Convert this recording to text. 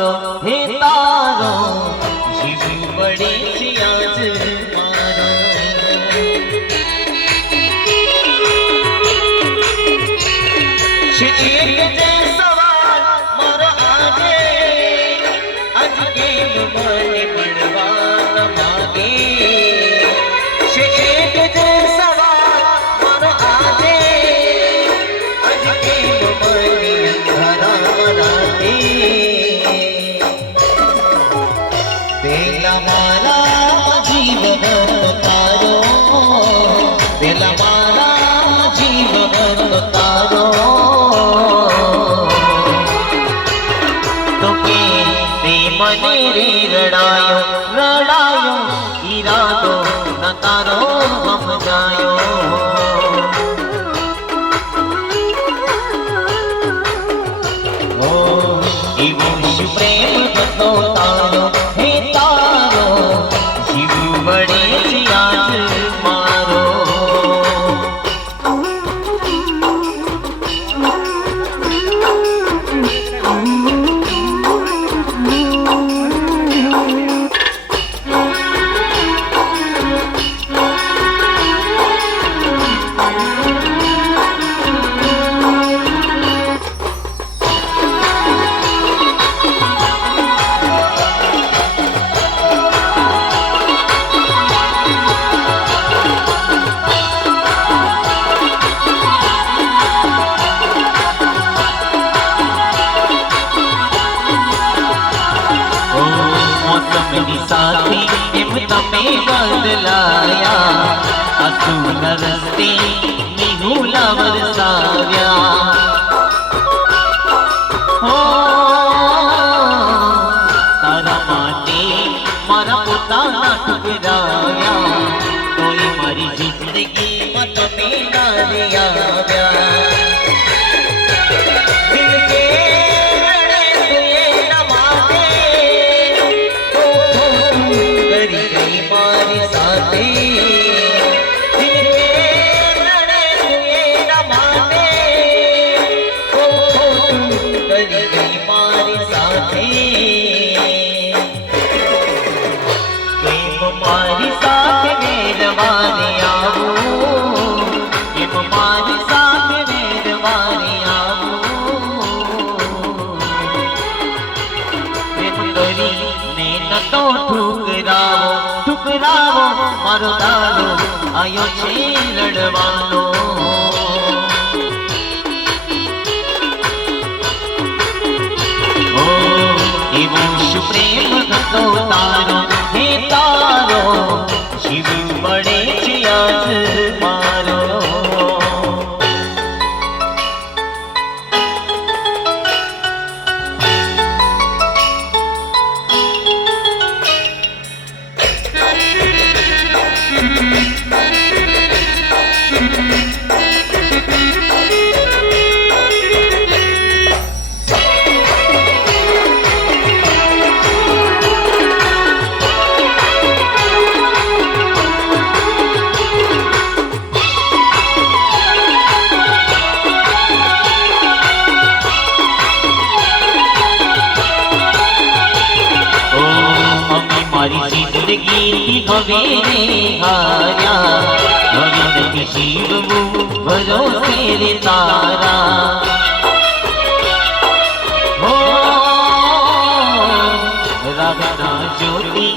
मारो हे तारो जीव बड़े आज मारो एक जे सवाल मारो आगे आज के मन पड़वा न मागे एक जे सवाल मारो आगे आज के मन धरा राते बेला मारा जीवन तारो बेला मारा जीवन तारो મને રે રડાયો રડાયો ઈરાદો ન તારો સમજાયો ઓ એવો શું પ્રેમ હતો તારો હે તારો જીવ વડે છે આજ મારો साथी एम तमे बदलाया असूल रस्ते निहुला वरसाव्या हो तारा माटे मारा पोताना ठुकराव्या तोय मारी जिंदगी में तमे ना आव्या तो ठुकरावो ठुकरावो मारो दारो आयो छे लड़वानो ओ एवो शु प्रेम હતો તારો હે તારો જીવ પડે છે આજ મારો मारी जिंदगी की भवे ने हारा भवे ने शिव भरोसे रे तारा हो रागना ज्योति